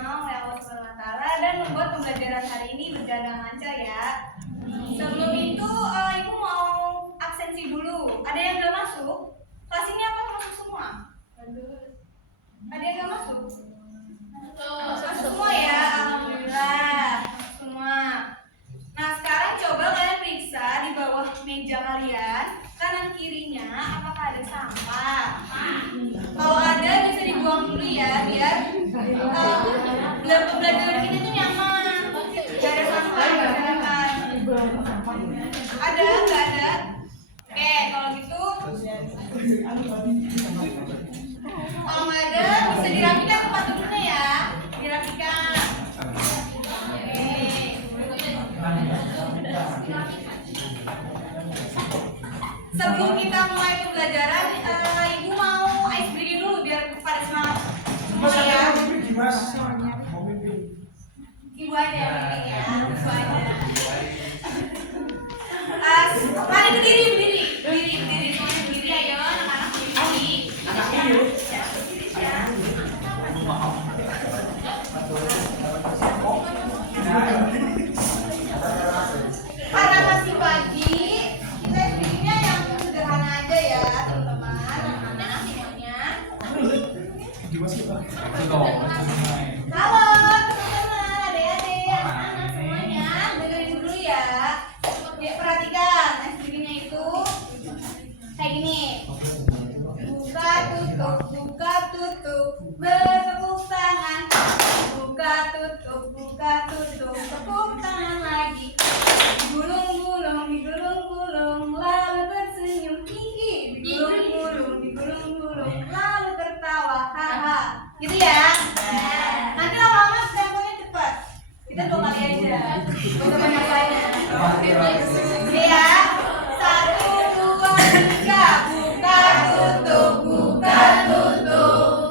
diterima oleh Allah Subhanahu wa Ta'ala dan membuat pembelajaran hari ini berjalan dengan lancar ya. Sebelum itu, Ibu mau absensi dulu. Ada yang nggak masuk? Kelas ini apa masuk semua? Ada yang nggak masuk? Masuk semua ya, alhamdulillah semua. Nah sekarang coba kalian periksa di bawah meja kalian kanan kirinya apakah ada sampah. Kalau ada bisa dibuang dulu ya biar pembelajaran kita itu nyaman. Gak ada sampah silakan. Ada nggak ada? Oke kalau gitu. Kalau nggak ada bisa dirapikan tempat duduknya ya, dirapikan. Sebelum kita mulai pembelajaran, Ibu mau ice breaking dulu biar pada semangat semua ya. Ibu aja yang bikin ya, Ibu aja. Mari berdiri, semuanya berdiri, ayo anak-anak berdiri. Ya, berdiri ya. Karena masih pagi, kita bikinnya yang sederhana aja ya, teman-teman. Anak-anak semuanya. Halo, teman-teman, adik-adik, anak-anak semuanya, dengerin dulu ya. Ya, perhatikan, bikinnya itu kayak gini. Buka tutup, bertepuk tangan. Buka tutup, tepuk tangan lagi. Digulung-gulung, lalu tersenyum tinggi. Digulung-gulung, lalu tertawa, haha. Gitu ya. Nanti lama-lama temponya cepat. Kita 2 kali aja. Untuk banyak lainnya. Ini ya. 1, 2, 3. Buka tutup.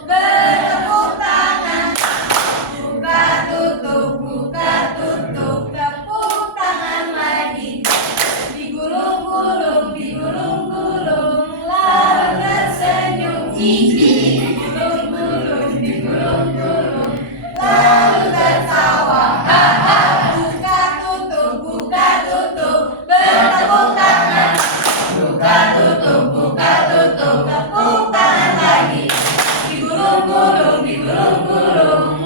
Bertepuk tangan. Buka tutup, tepuk tangan lagi. Digulung-gulung, lalu tersenyum tinggi. Digulung-gulung, lalu tertawa, haha. Buka tutup, bertepuk tangan. Buka tutup, tepuk tangan lagi. Digulung-gulung,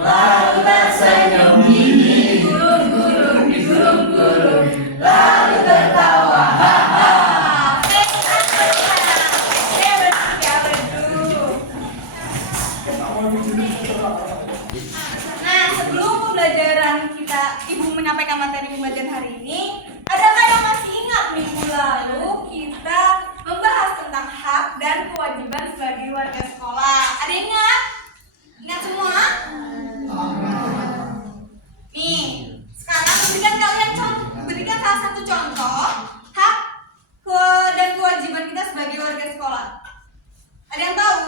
lalu tersenyum tinggi. Digulung-gulung, lalu tertawa, haha. Nah, sebelum pembelajaran kita, Ibu menyampaikan materi pembelajaran hari ini, adakah yang masih ingat minggu lalu kita membahas tentang hak dan kewajiban sebagai warga sekolah? Ada yang ingat? Ingat semua? Nih, sekarang berikan salah satu contoh hak dan kewajiban kita sebagai warga sekolah. Ada yang tahu?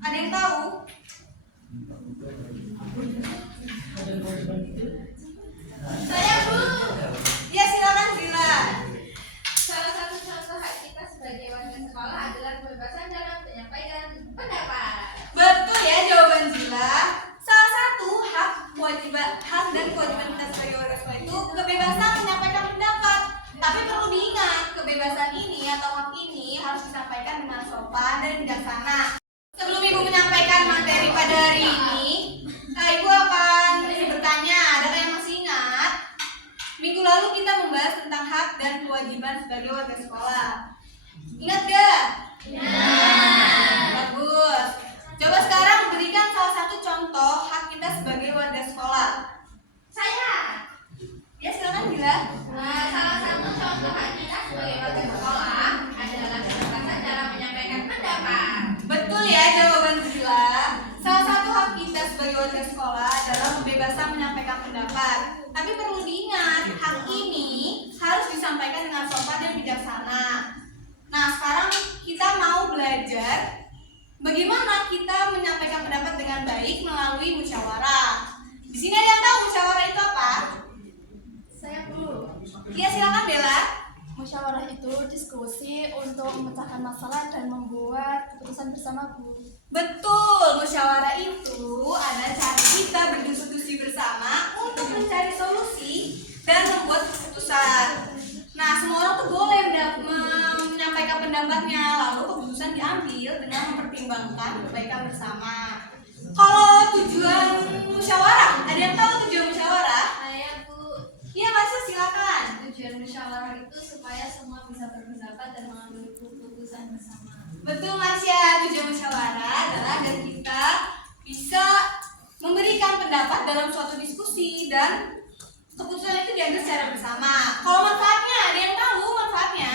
Ada yang tahu? Saya Bu. Ya silakan Zila. Salah satu contoh hak kita sebagai warga sekolah adalah kebebasan dalam menyampaikan pendapat. Betul ya jawaban Zila. Salah satu hak dan kewajiban kita sebagai warga sekolah itu kebebasan menyampaikan pendapat. Tapi perlu diingat, kebebasan ini atau hak ini harus disampaikan dengan sopan dan bijaksana. Sebelum Ibu menyampaikan materi pada hari ini, Ibu akan bertanya, adakah yang masih ingat? Minggu lalu kita membahas tentang hak dan kewajiban sebagai warga sekolah. Ingat gak? Ingat. Bagus. Coba sekarang berikan salah satu contoh hak kita sebagai warga sekolah. Saya. Ya silakan Gila. Salah satu contoh hak kita sebagai warga sekolah adalah kebebasan dalam menyampaikan pendapat. Betul ya jawaban Gila. Salah satu hak kita sebagai warga sekolah adalah kebebasan menyampaikan pendapat. Tapi perlu diingat, hak ini harus disampaikan dengan sopan dan bijaksana. Nah, sekarang kita mau belajar bagaimana kita menyampaikan pendapat dengan baik melalui musyawarah. Di sini ada yang tahu musyawarah itu apa? Saya dulu. Iya, silakan Bella. Musyawarah itu diskusi untuk memecahkan masalah dan membuat keputusan bersama, Bu. Betul. musyawarah itu ada cara kita berdiskusi bersama untuk mencari solusi dan membuat keputusan. Nah, semua orang tuh boleh menyampaikan pendapatnya, lalu keputusan diambil dengan mempertimbangkan kebaikan bersama. Kalau tujuan musyawarah, ada yang tahu tujuan musyawarah? Saya Bu, Iya, Mas, silakan. tujuan musyawarah itu supaya semua bisa berpendapat dan mengambil keputusan bersama. Betul, Marsya. Tujuan musyawarah adalah agar kita bisa memberikan pendapat dalam suatu diskusi dan keputusan itu diambil secara bersama. Kalau manfaatnya, ada yang tahu manfaatnya?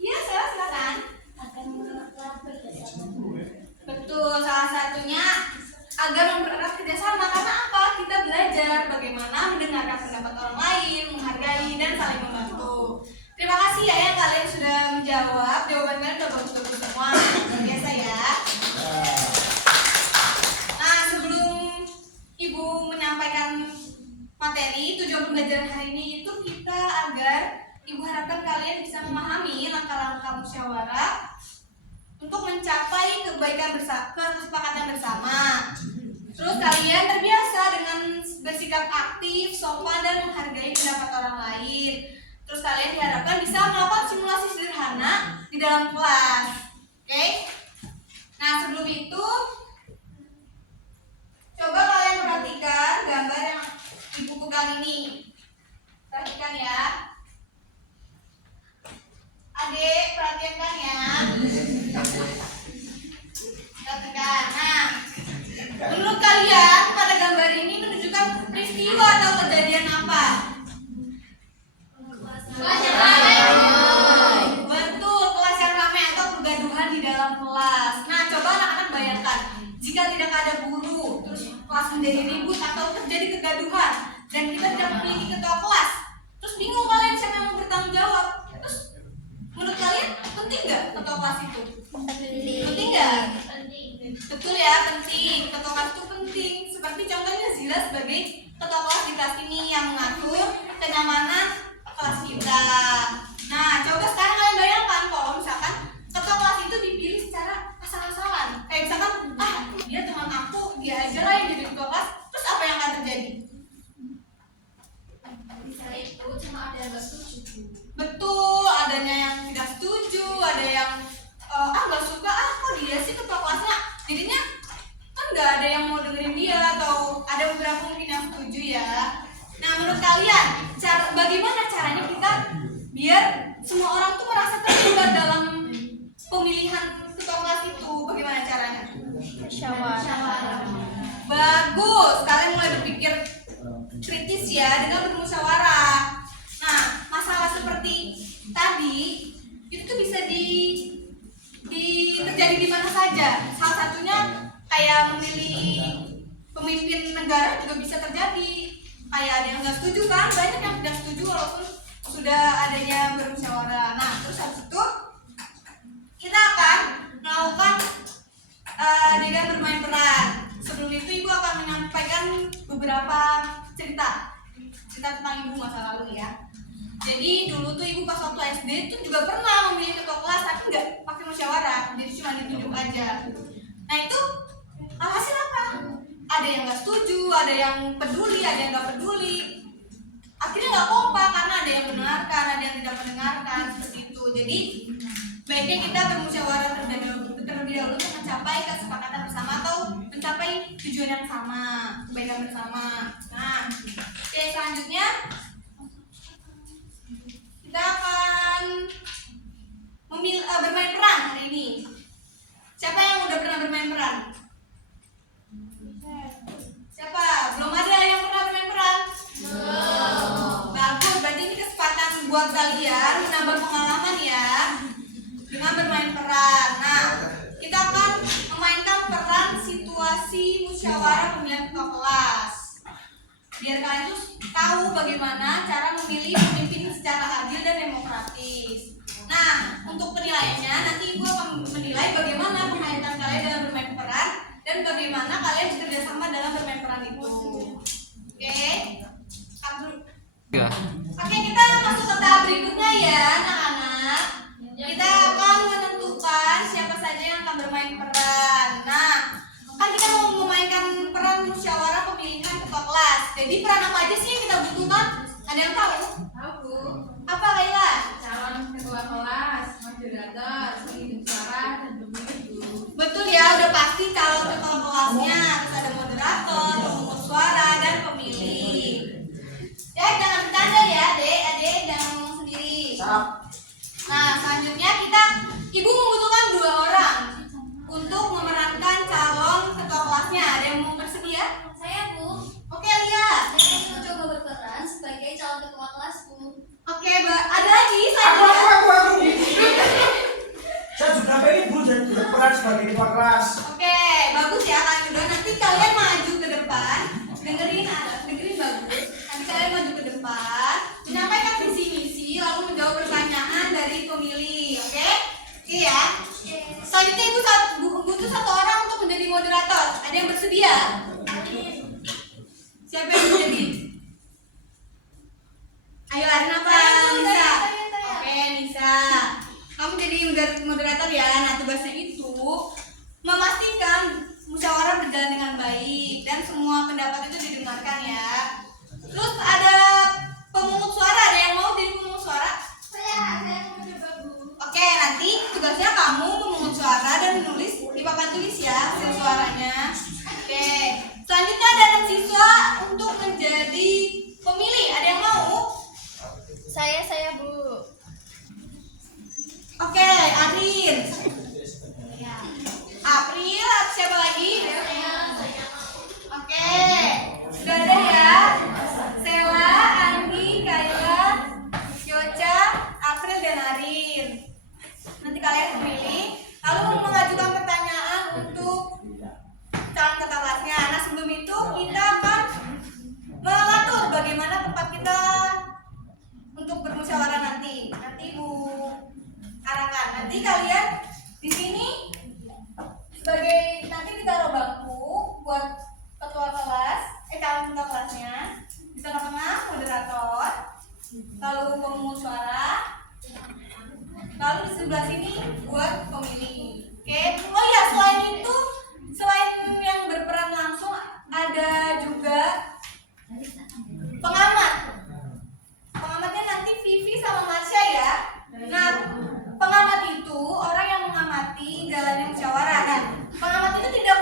Iya, Sarah, silakan. Akan mempererat kerjasama. Betul, salah satunya agar mempererat kerjasama. Karena apa? Kita belajar bagaimana mendengarkan pendapat orang lain, menghargai dan saling membantu. Terima kasih ya yang kalian sudah menjawab. Jawaban kalian sudah bagus-bagus semua. Luar biasa ya. Nah, sebelum Ibu menyampaikan materi, tujuan pembelajaran hari ini itu kita agar Ibu harapkan kalian bisa memahami langkah-langkah musyawarah untuk mencapai kebaikan bersama, kesepakatan bersama. Terus kalian terbiasa dengan bersikap aktif, sopan dan menghargai pendapat orang lain. Terus kalian diharapkan bisa melakukan simulasi sederhana di dalam kelas. Oke? Nah, sebelum itu coba kalian perhatikan gambar yang di buku kali ini. Perhatikan ya. Adik, perhatikan ya. Perhatikan. Nah, menurut kalian pada gambar ini menunjukkan peristiwa atau kejadian apa? Kelas yang ramai. Betul, kelas yang ramai atau kegaduhan di dalam kelas. Nah, coba anak-anak bayangkan, jika tidak ada guru, terus kelas menjadi ribut atau terjadi kegaduhan, dan kita tidak memiliki ketua kelas, terus bingung kalian siapa yang mau bertanggung jawab. Terus, menurut kalian penting nggak ketua kelas itu? Penting nggak? Betul ya, penting. Ketua kelas itu penting. Seperti contohnya Zila sebagai ketua kelas di kelas ini yang mengatur kenyamanan kelas kita. Nah, coba sekarang kalian bayangkan kalau misalkan ketua kelas itu dipilih secara asal-asalan. Kayak misalkan, dia teman aku, dia aja lah yang jadi ketua kelas. Terus apa yang akan terjadi? Misalnya itu cuma ada yang nggak setuju. Betul, adanya yang tidak setuju, ada yang nggak suka, kok dia sih ketua kelasnya. Jadinya kan nggak ada yang mau dengerin dia, atau ada beberapa mungkin yang setuju ya. Nah, menurut kalian, bagaimana caranya kita biar semua orang tuh merasa terlibat dalam pemilihan ketua kelas itu? Bagaimana caranya? Musyawarah. Bagus, kalian mulai berpikir kritis ya dengan bermusyawarah. Nah, masalah seperti tadi itu tuh bisa terjadi di mana saja. Salah satunya kayak memilih pemimpin negara juga bisa terjadi. Kayak ada yang nggak setuju kan, banyak yang tidak setuju walaupun sudah adanya bermusyawarah. Nah, terus habis itu kita akan melakukan dengan bermain peran. Sebelum itu Ibu akan menyampaikan beberapa cerita tentang Ibu masa lalu ya. Jadi dulu tuh Ibu pas waktu SD itu juga pernah memilih ketua kelas, tapi nggak pakai musyawarah, jadi cuma ditunjuk aja. Nah, itu alhasil apa? Ada yang nggak setuju, ada yang peduli, ada yang nggak peduli. Akhirnya nggak kompak karena ada yang mendengarkan, ada yang tidak mendengarkan, seperti itu. Jadi baiknya kita bermusyawarah terlebih dahulu untuk mencapai kesepakatan bersama atau mencapai tujuan yang sama, kebaikan bersama. Nah, oke, selanjutnya kita akan bermain peran hari ini. Siapa yang udah pernah bermain peran? Siapa? Belum ada yang pernah bermain peran? Bagus, berarti ini kesempatan buat kalian menambah pengalaman ya dengan bermain peran. Nah, kita akan memainkan peran situasi musyawarah pemilihan ketua kelas. Biar kalian tuh tahu bagaimana cara memilih pemimpin secara adil dan demokratis. Nah, untuk penilaiannya nanti Ibu akan menilai bagaimana penghayatan kalian dalam bermain peran dan bagaimana kalian bekerja sama dalam bermain peran itu. Oke? Oke, kita masuk ke tahap berikutnya ya, anak-anak. Kita akan menentukan siapa saja yang akan bermain peran. Nah, Ada yang tahu? Tahu. Apa Kaila? Calon ketua kelas, moderator, penghitung suara, dan pemilu. Betul ya, udah pasti calon ketua kelasnya, terus ada moderator, pemungut suara, dan pemilih. Ya, jangan bercanda ya, adik jangan ngomong sendiri. Nah, selanjutnya ibu membutuhkan 2 orang untuk memerankan calon ketua kelasnya. Ada yang mau bersedia? Saya, Bu. Oke, Lia. Saya ingin mencoba berperan sebagai calon ketua kelas, Bu. Oke, ada lagi selain Aku. Lia? Saya juga pengen Bu jadi berperan sebagai ketua kelas. Oke, bagus ya kalian berdua. Nanti kalian maju ke depan, dengerin bagus. Nanti kalian maju ke depan, menyampaikan visi misi, lalu menjawab pertanyaan dari pemilih. Oke? Oke ya. Selanjutnya ibu butuh 1 orang untuk menjadi moderator. Ada yang bersedia? Siapa yang menjadi? Ayo Arina apa? Nisa. Oke, Nisa. Kamu jadi moderator ya. Nah, tugasnya itu memastikan musyawarah berjalan dengan baik dan semua pendapat itu didengarkan ya. Terus ada pemungut suara. Ada yang mau jadi pemungut suara? Saya mau mencoba, Bu. Oke, nanti tugasnya kamu memungut suara dan menulis di papan tulis ya hasil suaranya. Oke. Selanjutnya ada 6 siswa untuk menjadi pemilih. Ada yang mau? Saya, Bu. Oke, Arin. April, siapa lagi? Oke, sudah ada ya. Sela, Andi, Kaila, Yoca, April, dan Arin. Nanti kalian memilih, lalu mengajukan pertanyaan untuk calon ketua kelasnya. Nah, sebelum itu kita akan mengatur bagaimana tempat kita untuk bermusyawarah nanti. Nanti Bu arahkan. Nanti kalian di sini sebagai nanti ditaruh bangku buat ketua kelas, calon ketua kelasnya. Di tengah-tengah moderator, lalu pemungut suara, lalu di sebelah sini buat pemilih. Oke. Oh iya, selain itu, selain yang berperan langsung, ada juga pengamat. Pengamatnya nanti Vivi sama Marsha ya. Nah, pengamat itu orang yang mengamati jalannya musyawarah. Nah, pengamat itu tidak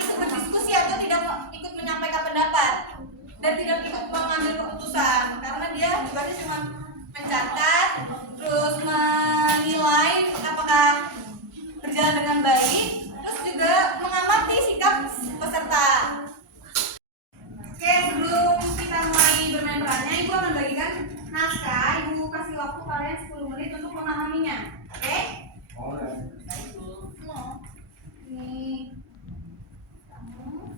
ikut berdiskusi atau tidak ikut menyampaikan pendapat dan tidak ikut mengambil keputusan karena dia tugasnya cuma mencatat, terus menilai apakah berjalan dengan baik, terus juga mengamati sikap peserta. Oke, sebelum kita mulai bermain perannya, Ibu akan bagikan naskah. Ibu kasih waktu kalian 10 menit untuk memahaminya. Oke? Ini kamu.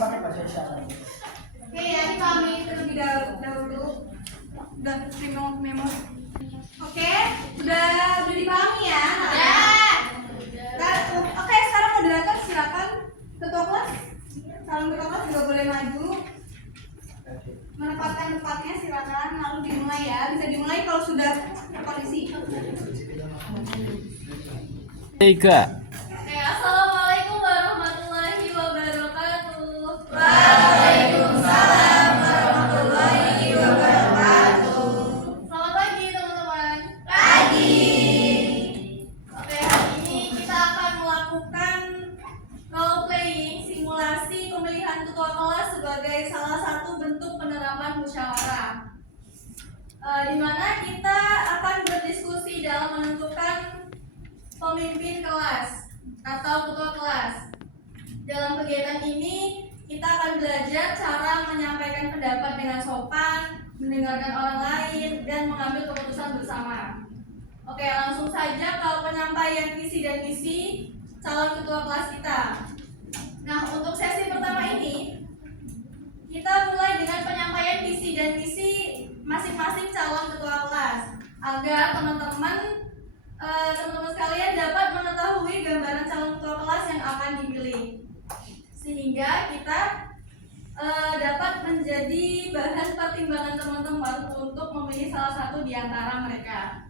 Pakai bahasa isyarat. Oke ya, dipahami terlebih dahulu. Udah memo. Oke, udah dipahami ya? Oke, sekarang moderator silakan ketua kelas. Calon ketua kelas juga boleh maju. Menempatkan tempatnya silakan, lalu dimulai ya. Bisa dimulai kalau sudah kondisi. Tiga. Oke, Assalamualaikum warahmatullahi wabarakatuh. Waalaikumsalam warahmatullahi wabarakatuh. Selamat pagi, teman-teman. Pagi. Oke, hari ini kita akan melakukan role playing simulasi pemilihan ketua kelas sebagai salah satu bentuk penerapan musyawarah. Di mana kita akan berdiskusi dalam menentukan pemimpin kelas atau ketua kelas. Dalam kegiatan ini kita akan belajar cara menyampaikan pendapat dengan sopan, mendengarkan orang lain, dan mengambil keputusan bersama. Oke, langsung saja ke penyampaian visi dan misi calon ketua kelas kita. Nah, untuk sesi pertama ini kita mulai dengan penyampaian visi dan misi masing-masing calon ketua kelas agar teman-teman sekalian dapat mengetahui gambaran calon ketua kelas yang akan dipilih, sehingga kita dapat menjadi bahan pertimbangan teman-teman untuk memilih salah satu di antara mereka.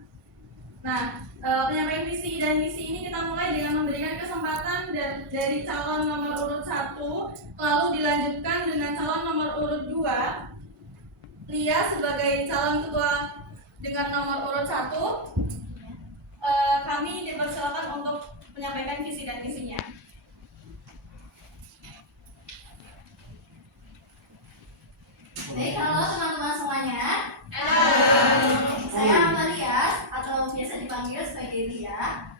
Nah, penyampaian visi dan misi ini kita mulai dengan memberikan kesempatan dari calon nomor urut 1, lalu dilanjutkan dengan calon nomor urut 2. Lia sebagai calon ketua dengan nomor urut 1, kami dipersilakan untuk menyampaikan visi dan misinya. Baik, halo teman-teman semuanya. Saya Amalias atau biasa dipanggil sebagai Lia.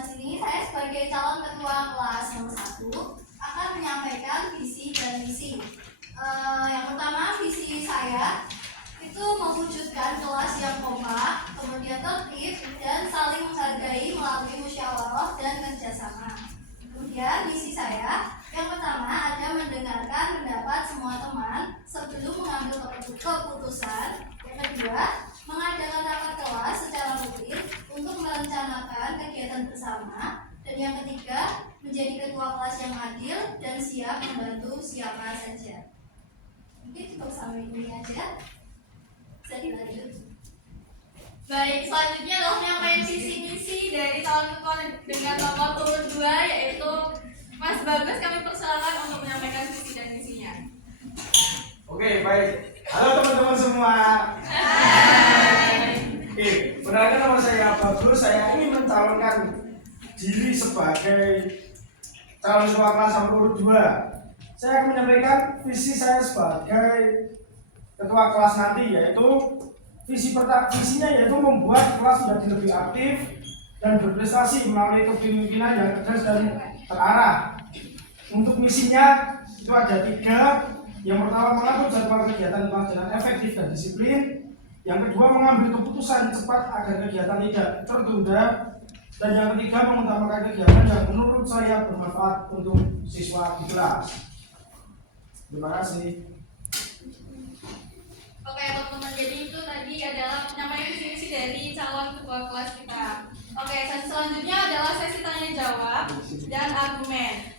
Di sini saya sebagai calon ketua kelas nomor 1 akan menyampaikan visi dan misi. Yang pertama, visi saya itu mewujudkan kelas yang kompak, kemudian tertib dan saling menghargai melalui musyawarah dan kerjasama. Kemudian misi saya yang pertama ada mendengarkan pendapat semua teman sebelum mengambil keputusan. Yang kedua, mengadakan rapat kelas secara rutin untuk merencanakan kegiatan bersama. Dan yang ketiga, menjadi ketua kelas yang adil dan siap membantu siapa saja. Mungkin cukup sampai ini aja. Bisa dilanjut. Baik, selanjutnya adalah penyampaian visi misi dari calon ketua dengan nomor urut 2, yaitu Mas Bagus. Kami persilakan untuk menyampaikan visi dan misinya. Oke, baik. Halo teman-teman semua. Perkenalkan nama saya Bagus. Saya ingin mencalonkan diri sebagai calon ketua kelas nomor urut 2. Saya akan menyampaikan visi saya sebagai ketua kelas nanti, yaitu visinya yaitu membuat kelas menjadi lebih aktif dan berprestasi melalui kepemimpinan yang tegas dan terarah. Untuk misinya itu ada 3. Yang pertama, mengatur jadwal kegiatan kelas dengan efektif dan disiplin. Yang kedua, mengambil keputusan cepat agar kegiatan tidak tertunda. Dan yang ketiga, mengutamakan kegiatan yang menurut saya bermanfaat untuk siswa di kelas. Terima kasih. Oke teman-teman, jadi itu tadi adalah penyampaian visi misi dari calon ketua kelas kita. Oke, sesi selanjutnya adalah sesi tanya jawab dan argumen.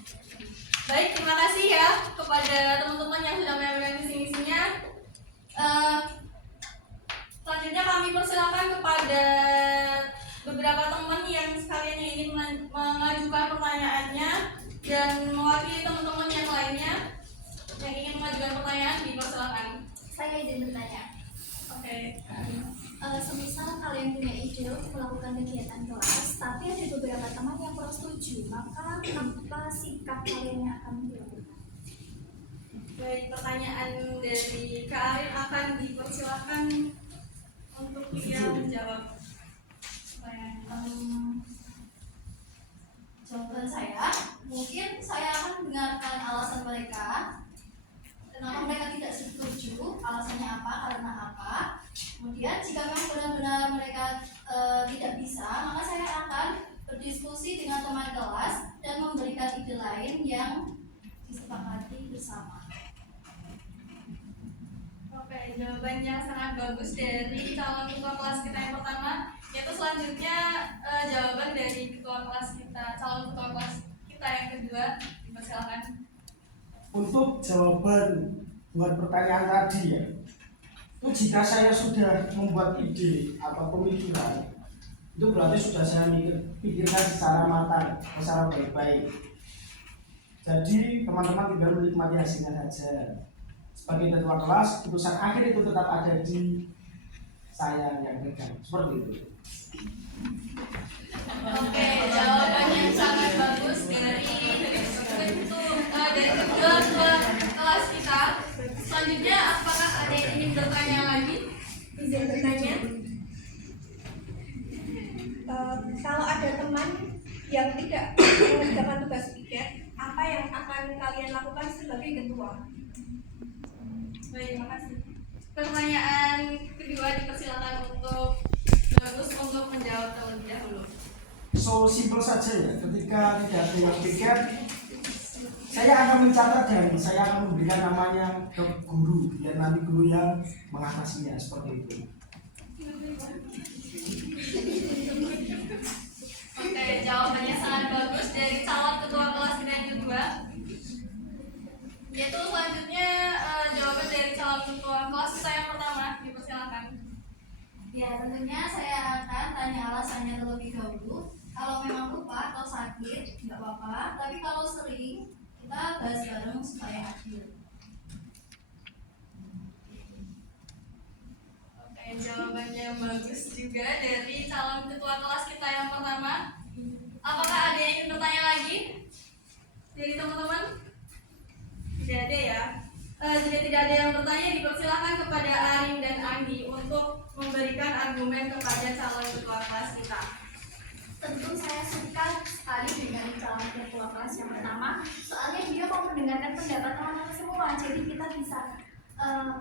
Baik, terima kasih ya kepada teman-teman yang sudah menyampaikan visi misinya. Selanjutnya kami persilakan kepada beberapa teman yang sekalian ingin mengajukan pertanyaannya dan mewakili teman-teman yang lainnya yang ingin mengajukan pertanyaan, dipersilakan. Saya izin bertanya. Oke. Semisal kalian punya ide untuk melakukan kegiatan kelas, tapi ada beberapa teman yang kurang setuju, maka apa sikap kalian yang akan dilakukan? Baik, pertanyaan dari Kak Arin akan dipersilakan untuk dia menjawab. Jawaban saya, mungkin saya akan mendengarkan alasan mereka. Kenapa mereka tidak setuju, alasannya apa, karena apa. Kemudian jika memang benar-benar mereka tidak bisa, maka saya akan berdiskusi dengan teman kelas dan memberikan ide lain yang disepakati bersama. Oke, jawabannya sangat bagus dari calon ketua kelas kita yang pertama. Yaitu selanjutnya jawaban dari ketua kelas kita, calon ketua kelas kita yang kedua. Dipersilakan. Untuk jawaban buat pertanyaan tadi ya, itu jika saya sudah membuat ide atau pemikiran, itu berarti sudah saya pikirkan secara matang, secara baik-baik. Jadi teman-teman tinggal menikmati hasilnya saja. Sebagai ketua kelas, putusan akhir itu tetap ada di saya yang pegang. Seperti itu. Oke, jawaban yang sangat bagus dari kedua kelas kita. Selanjutnya, apakah ada yang ingin bertanya lagi? Izin bertanya, kalau ada teman yang tidak mengerjakan tugas piket, apa yang akan kalian lakukan sebagai ketua? Baik, terima kasih. Pertanyaan kedua dipersilakan untuk Bagus untuk menjawab terlebih dahulu. So simple saja ya, ketika tidak ada yang piket, saya akan mencatat dan saya akan memberikan namanya ke guru dan nanti guru yang mengatasinya seperti itu. Oke, jawabannya sangat bagus dari calon ketua kelas kita yang kedua. Yaitu selanjutnya jawaban dari calon ketua kelas kita yang pertama. Dipersilakan. Ya, tentunya saya akan tanya alasannya terlebih dahulu. Kalau memang lupa atau sakit, nggak apa-apa. Tapi kalau sering, kita bahas bareng supaya adil. Oke, jawabannya bagus juga dari calon ketua kelas kita yang pertama. Apakah ada yang ingin bertanya lagi dari teman-teman? Tidak ada ya. Jika tidak ada yang bertanya, dipersilakan kepada Arin dan Andi untuk memberikan argumen kepada calon ketua kelas kita. Tentu saya suka sekali dengan calon ketua kelas yang pertama, soalnya dia mau mendengarkan pendapat teman-teman semua, jadi kita bisa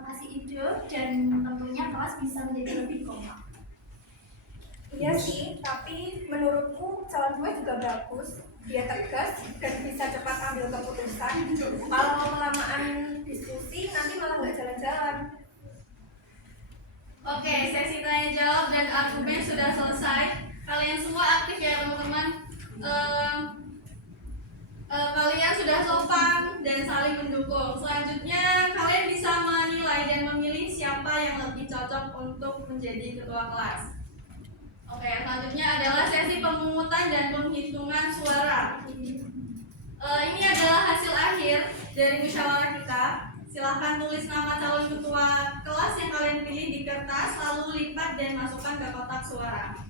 kasih ide dan tentunya kelas bisa menjadi lebih kompak. Iya sih, tapi menurutku calon gue juga bagus. Dia tegas dan bisa cepat ambil keputusan. Kalau kelamaan diskusi nanti malah nggak jalan-jalan. Oke, sesi tanya jawab dan argumen sudah selesai. Kalian semua aktif ya teman-teman. Kalian sudah sopan dan saling mendukung. Selanjutnya kalian bisa menilai dan memilih siapa yang lebih cocok untuk menjadi ketua kelas. Oke, selanjutnya adalah sesi pemungutan dan penghitungan suara. Ini adalah hasil akhir dari musyawarah kita. Silahkan tulis nama calon ketua kelas yang kalian pilih di kertas, lalu lipat dan masukkan ke kotak suara.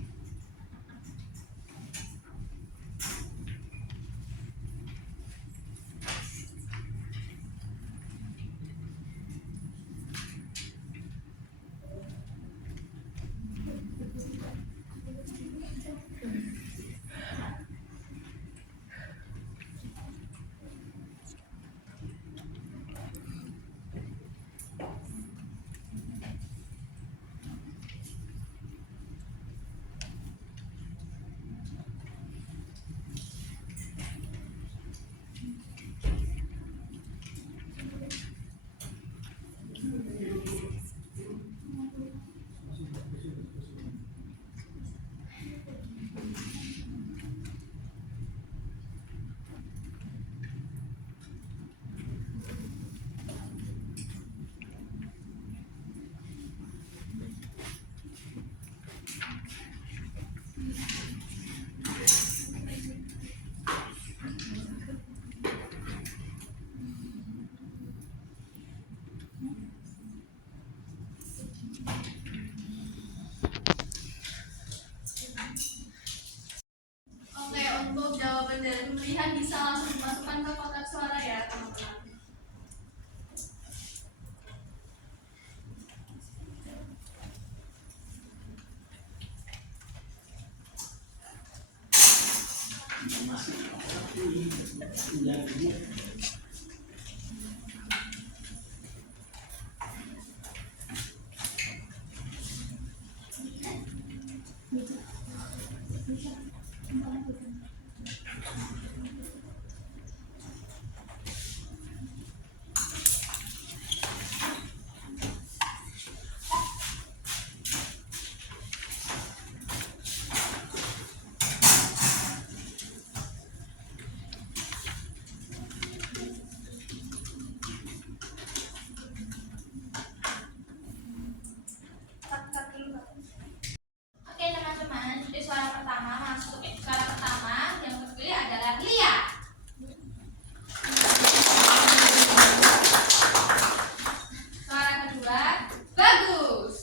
Oke, untuk jawaban dari pemilihan bisa langsung dimasukkan ke kotak suara ya teman-teman. Oke teman-teman, jadi suara pertama masuk. Suara pertama yang terpilih adalah Lia. Suara kedua Bagus.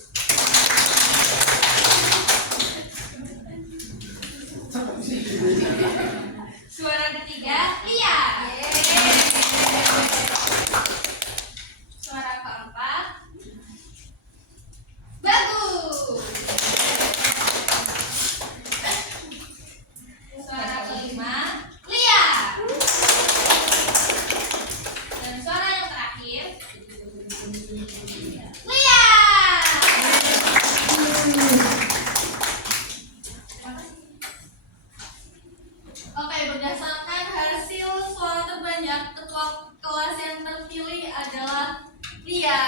Suara ketiga Lia. Suara keempat Bagus. Suara kelima Lia. Dan suara yang terakhir Lia. Oke, berdasarkan hasil suara terbanyak, ketua kelas yang terpilih adalah Ria.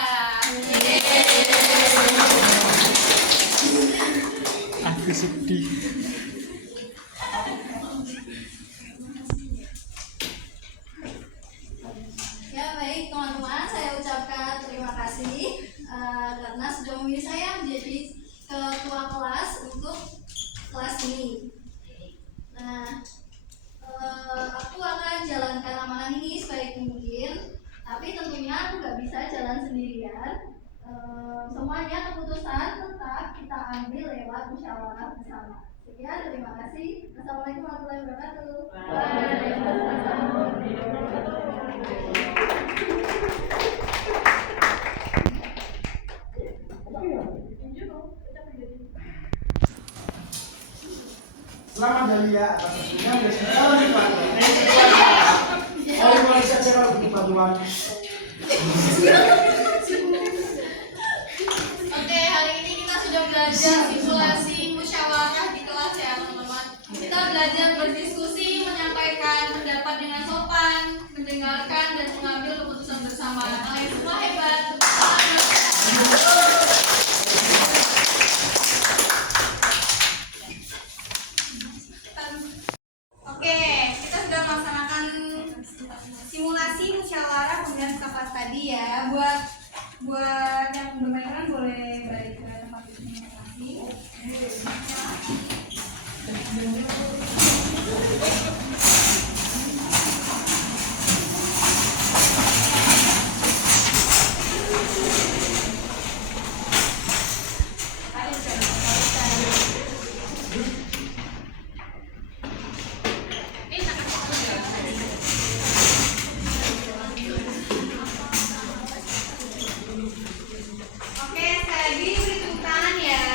Aku sedih. Ya baik teman-teman, saya ucapkan terima kasih karena sudah memilih saya menjadi ketua kelas untuk kelas ini. Nah, aku akan jalankan amanah ini sebaik mungkin, tapi tentunya aku nggak bisa jalan sendirian. Semuanya keputusan tetap kita ambil lewat musyawarah bersama. Sekian, terima kasih. Assalamualaikum warahmatullahi wabarakatuh. Selamat Dalia atas hasilnya biasanya kalau dipakai. Oh, boleh saja kalau butuh bantuan. Oke, hari ini kita sudah belajar simulasi musyawarah di kelas ya teman-teman. Kita belajar berdiskusi, menyampaikan pendapat dengan sopan, mendengarkan dan mengambil keputusan bersama. Kalian semua hebat. Tepuk tangan. Oke, kita sudah melaksanakan simulasi musyawarah pemilihan kelas tadi ya. Buat yang bermain boleh balik ke tempat duduknya masing-masing. Oke, sekali lagi beri tepuk tangan ya.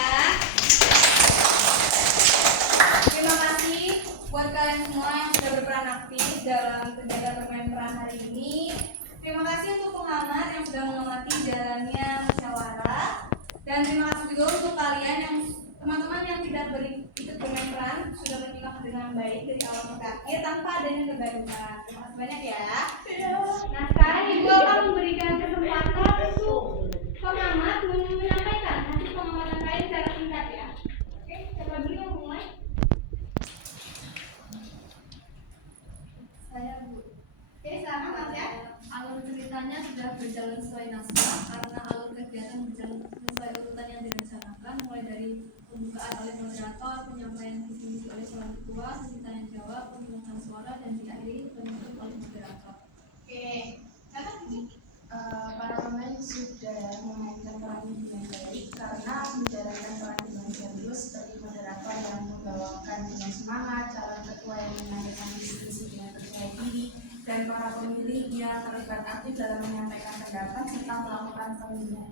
Terima kasih buat kalian semua yang sudah berperan aktif dalam kegiatan bermain peran hari ini. Terima kasih untuk pengamat yang sudah mengamati jalannya musyawarah. Dan terima kasih juga untuk kalian yang teman-teman yang tidak ikut bermain peran sudah menyimak dengan baik dari awal sampai akhir tanpa adanya kegaduhan. Terima kasih banyak ya. Nah sekarang ibu akan memberikan kesempatan untuk pengamat menyampaikan hasil pengamatan kalian secara singkat ya. Oke, siapa dulu yang mulai? Saya Bu. Oke, silakan Mas ya. Alur ceritanya sudah berjalan sesuai naskah karena alur kegiatan berjalan sesuai urutan yang direncanakan, mulai dari pembukaan oleh moderator, penyampaian visi misi oleh calon ketua, sesi tanya jawab, pemungutan suara, dan diakhiri penutup oleh moderator. Oke, siapa ini? Para pemain sudah memainkan peran dengan baik karena menjalankan peran dengan serius, seperti moderator yang membawakan dengan semangat, calon ketua yang menyampaikan diskusi dengan percaya diri, dan para pemilih yang terlibat aktif dalam menyampaikan pendapat serta melakukan pemilihan.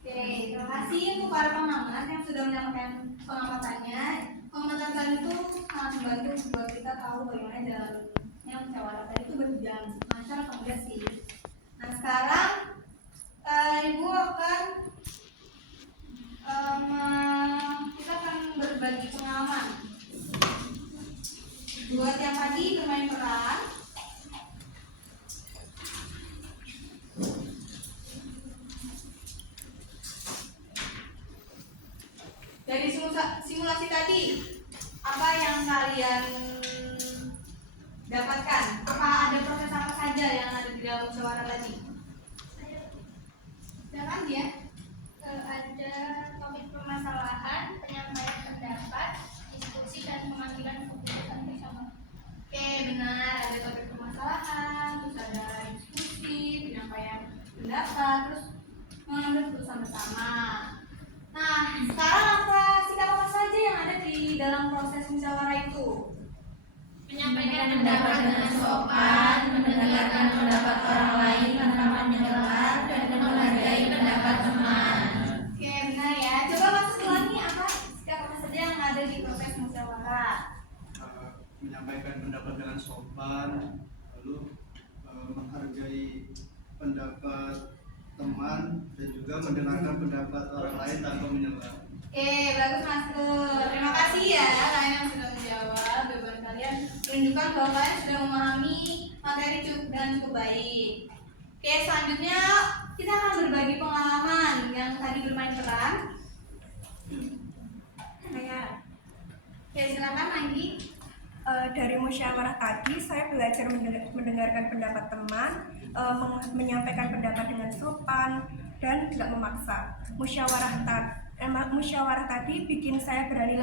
Oke, terima kasih untuk para pengamat yang sudah menyampaikan pengamatannya. Pengamatan kalian itu sangat membantu buat kita tahu bagaimana jalannya musyawarah tadi itu berjalan lancar atau enggak sih. Nah sekarang ibu akan kita akan berbagi pengalaman. Buat yang tadi bermain peran, dari simulasi tadi, apa yang kalian dapatkan? Apa ada proses apa saja yang ada di dalam musyawarah tadi? Silakan dia. Ada topik permasalahan, penyampaian pendapat, diskusi, dan pengambilan keputusan bersama. Oke, benar. Ada topik permasalahan, terus ada diskusi, penyampaian pendapat, terus mengambil keputusan bersama. Nah, sekarang apa sikap apa saja yang ada di dalam proses musyawarah itu? Menyampaikan pendapat dengan sopan, mendengarkan pendapat orang lain tanpa mendengar, dan menghargai pendapat teman. Oke, benar ya. Coba masuk lagi apa sikap apa saja yang ada di proses musyawarah? Menyampaikan pendapat dengan sopan, lalu menghargai pendapat teman, dan juga mendengarkan pendapat orang lain tanpa menyela. Oke, bagus Mas Nur. Terima kasih ya kalian yang sudah menjawab. Jawaban kalian menunjukkan bahwa kalian sudah memahami materi dengan cukup baik. Oke, selanjutnya kita akan berbagi pengalaman yang tadi bermain peran. Oke, silakan lagi. Dari musyawarah tadi saya belajar mendengarkan pendapat teman, menyampaikan pendapat dengan sopan dan tidak memaksa. Musyawarah tadi bikin saya berani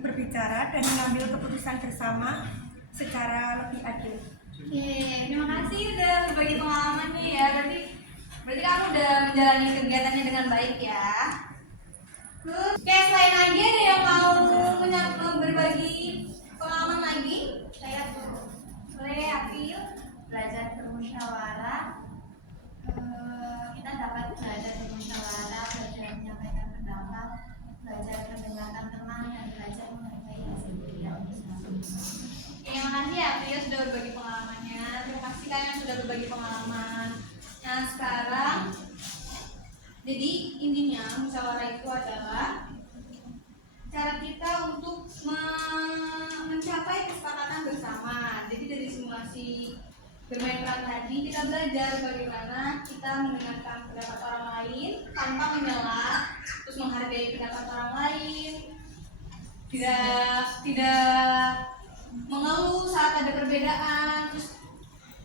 berbicara dan mengambil keputusan bersama secara lebih adil. Oke, terima kasih udah berbagi pengalaman nih ya. Berarti kamu udah menjalani kegiatannya dengan baik ya. Terus, oke, selain lagi ada yang mau berbagi pengalaman lagi? Saya tuh Boleh, April. belajar bermusyawarah. Kita dapat belajar bermusyawarah, belajar menyampaikan pendapat, belajar mendengarkan teman, dan belajar menghargai hasil kerja bersama. Terima kasih ya April sudah berbagi pengalamannya. Terima kasih kalian sudah berbagi pengalaman. Nah sekarang, jadi intinya musyawarah itu adalah cara kita untuk mencapai kesepakatan bersama. Jadi dari simulasi bermain peran tadi kita belajar bagaimana kita mendengarkan pendapat orang lain tanpa menyela, terus menghargai pendapat orang lain, tidak mengeluh saat ada perbedaan, terus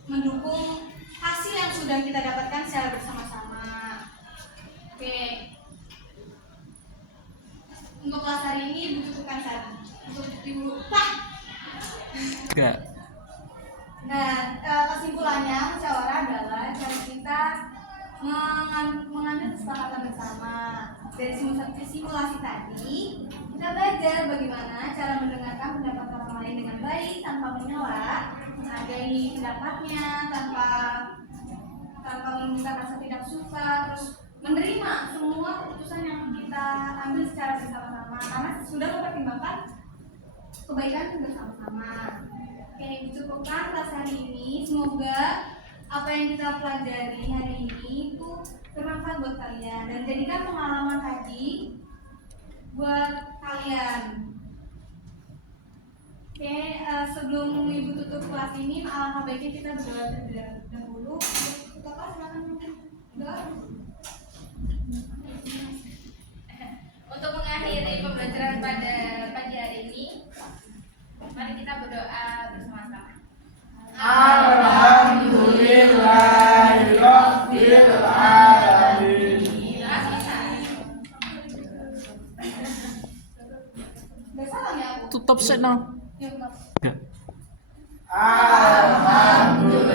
mendukung hasil yang sudah kita dapatkan secara bersama-sama. Oke. Untuk kelas hari ini Ibu cukupkan saja. Untuk Ibu. Enggak. Nah, kesimpulannya musyawarah adalah cara kita mengambil kesepakatan bersama. Dari simulasi tadi, kita belajar bagaimana cara mendengarkan pendapat orang lain dengan baik tanpa menyela, menghargai pendapatnya tanpa menunjukkan rasa tidak suka, terus menerima semua keputusan yang kita ambil secara bersama-sama karena sudah mempertimbangkan kebaikan bersama-sama. Oke, cukupkan kelas hari ini. Semoga apa yang kita pelajari hari ini itu bermanfaat buat kalian dan jadikan pengalaman tadi buat kalian. Oke, sebelum Ibu tutup kelas ini, alangkah baiknya kita berdoa terlebih dahulu. Tutup kelas, silakan berdoa. Untuk mengakhiri pembelajaran pada pagi hari ini, mari kita berdoa bersama-sama. Alhamdulillahirabbil alamin. Udah salam ya aku? Tutup sih no. Yuk, Enggak. Alhamdulillah.